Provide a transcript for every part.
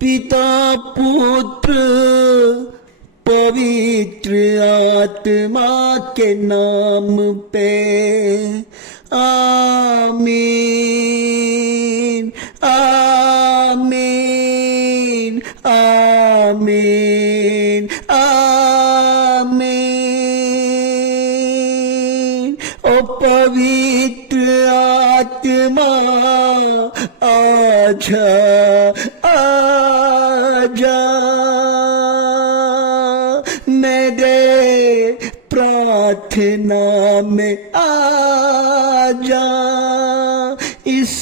पिता पुत्र पवित्र आत्मा के नाम पे आमीन आमीन आमीन आमीन। ओ पवित्र आत्मा आजा आजा मेरे प्रार्थना में आजा, इस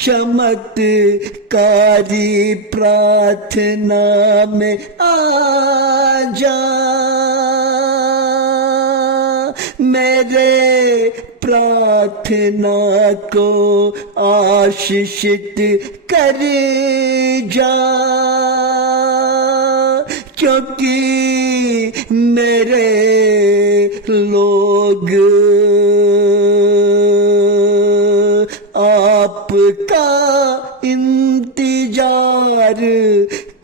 चमत्कारी प्रार्थना में आजा, मेरे प्रार्थना को आशीषित कर जा, क्योंकि मेरे लोग आपका इंतजार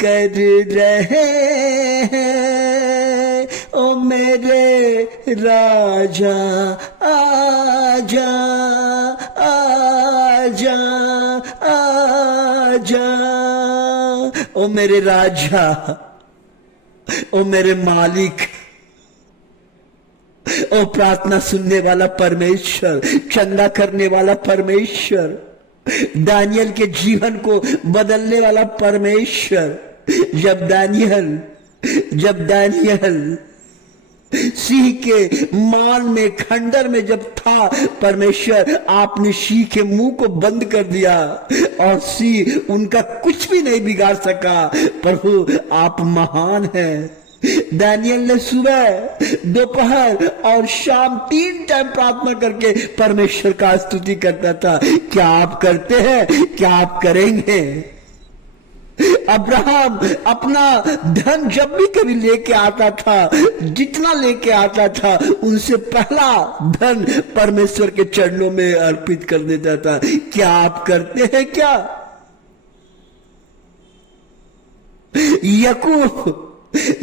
कर रहे हैं। ओ मेरे राजा आजा आजा आजा। ओ मेरे राजा, ओ मेरे मालिक, ओ प्रार्थना सुनने वाला परमेश्वर, चंगा करने वाला परमेश्वर, दानियल के जीवन को बदलने वाला परमेश्वर। जब दानियल सिंह के मान में, खंडर में जब था, परमेश्वर आपने सिंह के मुंह को बंद कर दिया और सिंह उनका कुछ भी नहीं बिगाड़ सका। प्रभु आप महान हैं। दानियल ने सुबह, दोपहर और शाम 3 टाइम प्रार्थना करके परमेश्वर का स्तुति करता था। क्या आप करते हैं? क्या आप करेंगे? अब्राहम अपना धन जब भी कभी लेके आता था, जितना लेके आता था, उनसे पहला धन परमेश्वर के चरणों में अर्पित कर देता था। क्या आप करते हैं? क्या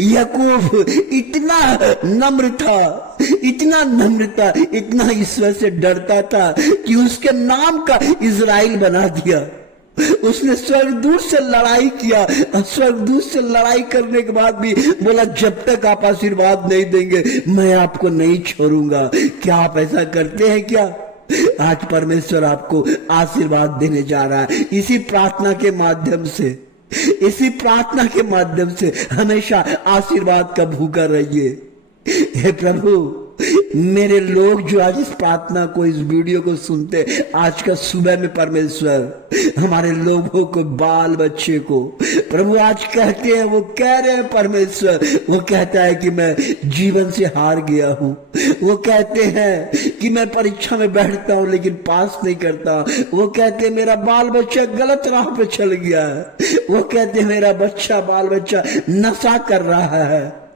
याकूब इतना नम्र था, इतना नम्र था, इतना ईश्वर से डरता था कि उसके नाम का इज़राइल बना दिया। उसने स्वर्गदूत से लड़ाई किया, स्वर्गदूत से लड़ाई करने के बाद भी बोला जब तक आप आशीर्वाद नहीं देंगे मैं आपको नहीं छोड़ूंगा। क्या आप ऐसा करते हैं? क्या आज परमेश्वर आपको आशीर्वाद देने जा रहा है इसी प्रार्थना के माध्यम से, इसी प्रार्थना के माध्यम से। हमेशा आशीर्वाद का भूखा रहिए। हे प्रभु, मेरे लोग जो आज इस प्रार्थना को, इस वीडियो को सुनते, आज का सुबह में परमेश्वर हमारे लोगों को, बाल बच्चे को प्रभु आज कहते हैं, वो कह रहे हैं परमेश्वर, वो कहता है कि मैं जीवन से हार गया हूं। वो कहते हैं कि मैं परीक्षा में बैठता हूं लेकिन पास नहीं करता। वो कहते हैं मेरा बाल बच्चा गलत राह पे चल गया है। वो कहते हैं मेरा बाल बच्चा नशा कर रहा है।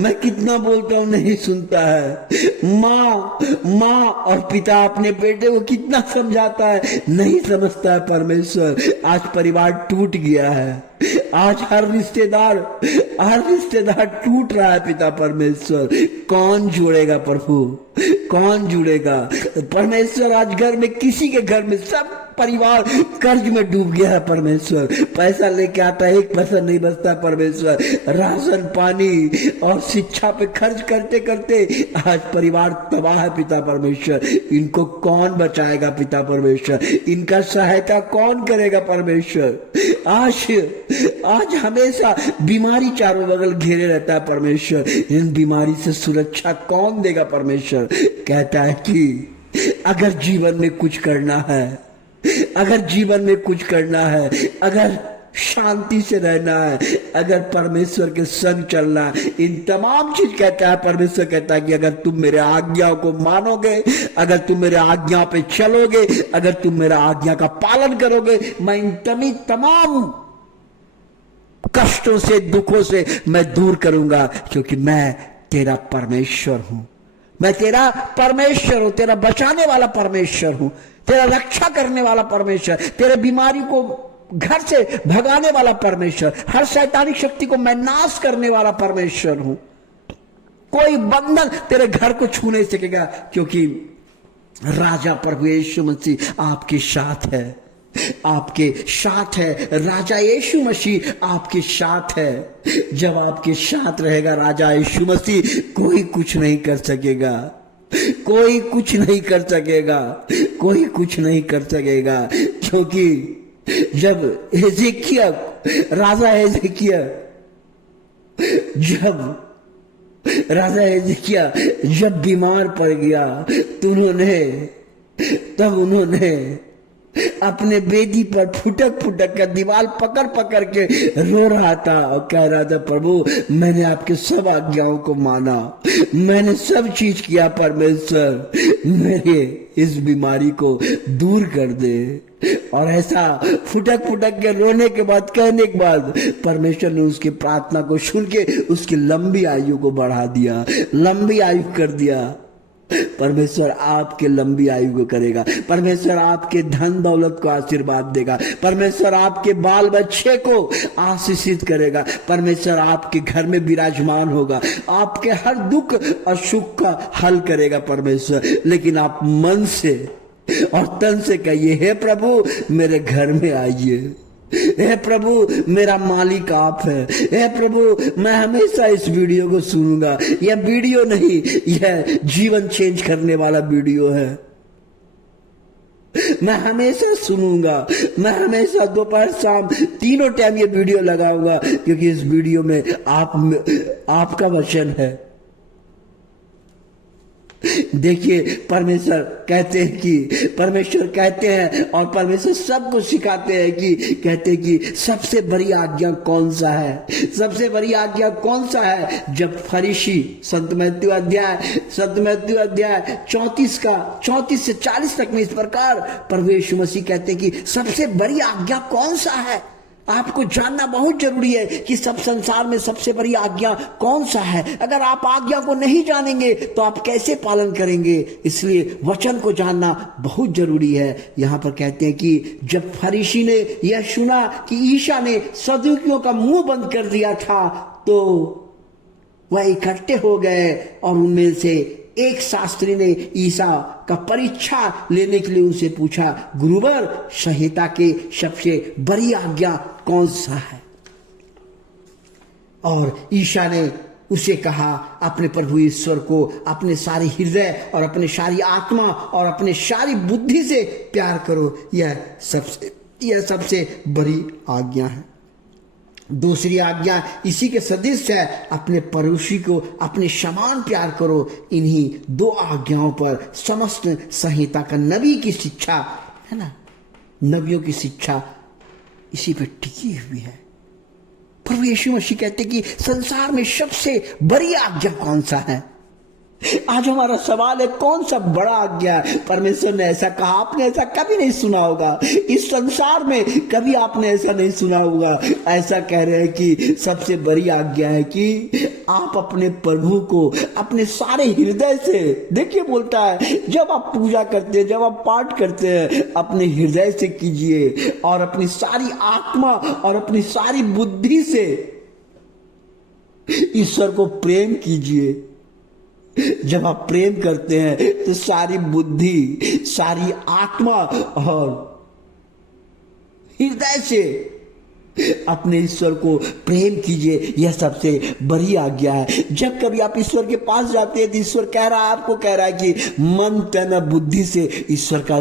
मैं कितना बोलता हूं नहीं सुनता है। माँ और पिता अपने बेटे को कितना समझाता है, नहीं समझता है परमेश्वर। आज परिवार टूट गया है। आज हर रिश्तेदार टूट रहा है पिता परमेश्वर। कौन जोड़ेगा प्रभु? कौन जुड़ेगा परमेश्वर? आज घर में, किसी के घर में सब परिवार कर्ज में डूब गया है परमेश्वर। पैसा लेके आता है, 1 पैसा नहीं बचता परमेश्वर। राशन पानी और शिक्षा पे खर्च करते करते आज परिवार तबाह है पिता परमेश्वर। इनको कौन बचाएगा पिता परमेश्वर? इनका सहायता कौन करेगा परमेश्वर? आज हमेशा बीमारी चारों बगल घेरे रहता है परमेश्वर। इन बीमारी से सुरक्षा कौन देगा परमेश्वर? कहता है कि अगर जीवन में कुछ करना है, अगर शांति से रहना है, अगर परमेश्वर के संग चलना है, इन तमाम चीज कहता है परमेश्वर। कहता है कि अगर तुम मेरे आज्ञाओं को मानोगे, अगर तुम मेरे आज्ञा पे चलोगे, अगर तुम मेरा आज्ञा का पालन करोगे, मैं इन तमाम कष्टों से, दुखों से मैं दूर करूंगा, क्योंकि मैं तेरा परमेश्वर हूं। मैं तेरा परमेश्वर हूं, तेरा बचाने वाला परमेश्वर हूं, तेरा रक्षा करने वाला परमेश्वर, तेरे बीमारी को घर से भगाने वाला परमेश्वर, हर शैतानिक शक्ति को मैं नाश करने वाला परमेश्वर हूं। कोई बंधन तेरे घर को छू नहीं सकेगा, क्योंकि राजा प्रभु यीशु मसीह आपके साथ है, आपके साथ है। राजा यीशु मसीह आपके साथ है। जब आपके साथ रहेगा राजा यीशु मसीह, कोई कुछ नहीं कर सकेगा, कोई कुछ नहीं कर सकेगा, कोई कुछ नहीं कर सकेगा। क्योंकि जब हिजकिय्याह, राजा हिजकिय्याह, जब बीमार पड़ गया तो तब उन्होंने अपने बेदी पर फुटक फुटक कर दीवार पकड़ पकड़ के रो रहा था और कह रहा था, प्रभु मैंने आपके सब आज्ञाओं को माना, मैंने सब चीज किया, परमेश्वर मेरे इस बीमारी को दूर कर दे। और ऐसा फुटक फुटक के रोने के बाद, कहने के बाद परमेश्वर ने उसकी प्रार्थना को सुन के उसकी लंबी आयु को बढ़ा दिया, लंबी आयु कर दिया। परमेश्वर आपके लंबी आयु को करेगा, परमेश्वर आपके धन दौलत को आशीर्वाद देगा, परमेश्वर आपके बाल बच्चे को आशीषित करेगा, परमेश्वर आपके घर में विराजमान होगा, आपके हर दुख और सुख का हल करेगा परमेश्वर। लेकिन आप मन से और तन से कहिए, हे प्रभु मेरे घर में आइए, हे प्रभु मेरा मालिक आप है, हे प्रभु मैं हमेशा इस वीडियो को सुनूंगा। यह वीडियो नहीं, यह जीवन चेंज करने वाला वीडियो है। मैं हमेशा सुनूंगा, मैं हमेशा दोपहर शाम तीनों टाइम ये वीडियो लगाऊंगा, क्योंकि इस वीडियो में आपका वचन है। देखिए परमेश्वर कहते हैं और परमेश्वर सबको सिखाते हैं कि कहते हैं कि सबसे बड़ी आज्ञा कौन सा है, सबसे बड़ी आज्ञा कौन सा है। जब फरीसी संत मैथ्यू अध्याय 34 से 40 तक में इस प्रकार प्रभु यीशु मसीह कहते हैं कि सबसे बड़ी आज्ञा कौन सा है। आपको जानना बहुत जरूरी है कि सब संसार में सबसे बड़ी आज्ञा कौन सा है। अगर आप आज्ञा को नहीं जानेंगे तो आप कैसे पालन करेंगे। इसलिए वचन को जानना बहुत जरूरी है। यहाँ पर कहते हैं कि जब फरीसी ने यह सुना कि ईसा ने सदूकियों का मुंह बंद कर दिया था, तो वह इकट्ठे हो गए और उनमें से एक शास्त्री ने ईसा का परीक्षा लेने के लिए उनसे पूछा, गुरुवर संहिता के सबसे बड़ी आज्ञा कौन सा है। और ईसा ने उसे कहा, अपने प्रभु ईश्वर को अपने सारे हृदय और अपने सारी आत्मा और अपने सारी बुद्धि से प्यार करो, यह सबसे बड़ी आज्ञा है। दूसरी आज्ञा इसी के सदृश है, अपने पड़ोसी को अपने समान प्यार करो। इन्हीं दो आज्ञाओं पर समस्त संहिता का नबी की शिक्षा है ना, नबियों की शिक्षा इसी पे टिकी हुई है। प्रभु यीशु मसीह कहते कि संसार में सबसे बड़ी आज्ञा कौन सा है। आज हमारा सवाल है, कौन सा बड़ा आज्ञा है। परमेश्वर ने ऐसा कहा, आपने ऐसा कभी नहीं सुना होगा, इस संसार में कभी आपने ऐसा नहीं सुना होगा। ऐसा कह रहे हैं कि सबसे बड़ी आज्ञा है कि आप अपने प्रभु को अपने सारे हृदय से, देखिए बोलता है, जब आप पूजा करते हैं, जब आप पाठ करते हैं, अपने हृदय से कीजिए और अपनी सारी आत्मा और अपनी सारी बुद्धि से ईश्वर को प्रेम कीजिए। जब आप प्रेम करते हैं तो सारी बुद्धि, सारी आत्मा और हृदय से अपने ईश्वर को प्रेम कीजिए। यह सबसे बड़ी आज्ञा है। जब कभी आप ईश्वर के पास जाते हैं तो ईश्वर आपको कह रहा है कि मन तन बुद्धि से ईश्वर का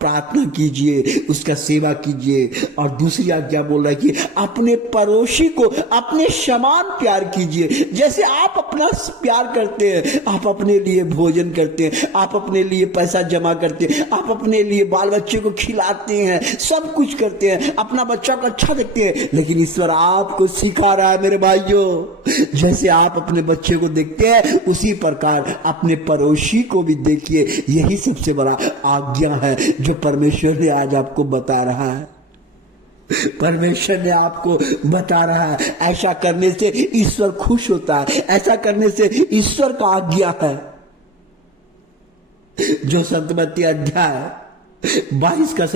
प्रार्थना कीजिए, उसका सेवा कीजिए। और दूसरी आज्ञा बोल रहा है कि अपने पड़ोसी को अपने समान प्यार कीजिए। जैसे आप अपना प्यार करते हैं, आप अपने लिए भोजन करते हैं, आप अपने लिए पैसा जमा करते हैं, आप अपने लिए बाल बच्चे को खिलाते हैं, सब कुछ करते हैं, अपना बच्चा को अच्छा देखते हैं। लेकिन ईश्वर आपको सिखा रहा है, मेरे भाइयों, जैसे आप अपने बच्चे को देखते हैं उसी प्रकार अपने पड़ोसी को भी देखिए। यही सबसे बड़ा आज्ञा है जो परमेश्वर ने आज आपको बता रहा है। परमेश्वर ने आपको बता रहा है, ऐसा करने से ईश्वर खुश होता है, ऐसा करने से ईश्वर का आज्ञा है। जो संत मैथ्यू अध्याय 22 का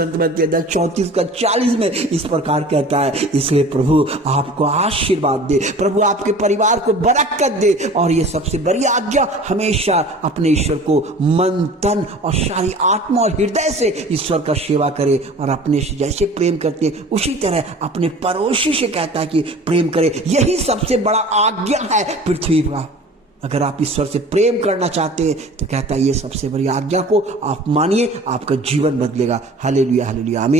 34 का 40 में इस प्रकार कहता है, इसलिए प्रभु आपको आशीर्वाद दे, प्रभु आपके परिवार को बरकत दे, और ये सबसे बड़ी आज्ञा, हमेशा अपने ईश्वर को मन तन और सारी आत्मा और हृदय से ईश्वर का सेवा करे, और अपने से जैसे प्रेम करते हैं उसी तरह अपने पड़ोसी से कहता है कि प्रेम करे। यही सबसे बड़ा आज्ञा है पृथ्वी का। अगर आप ईश्वर से प्रेम करना चाहते हैं तो कहता है ये सबसे बड़ी आज्ञा को आप मानिए, आपका जीवन बदलेगा। हालेलुया, हालेलुया, आमीन।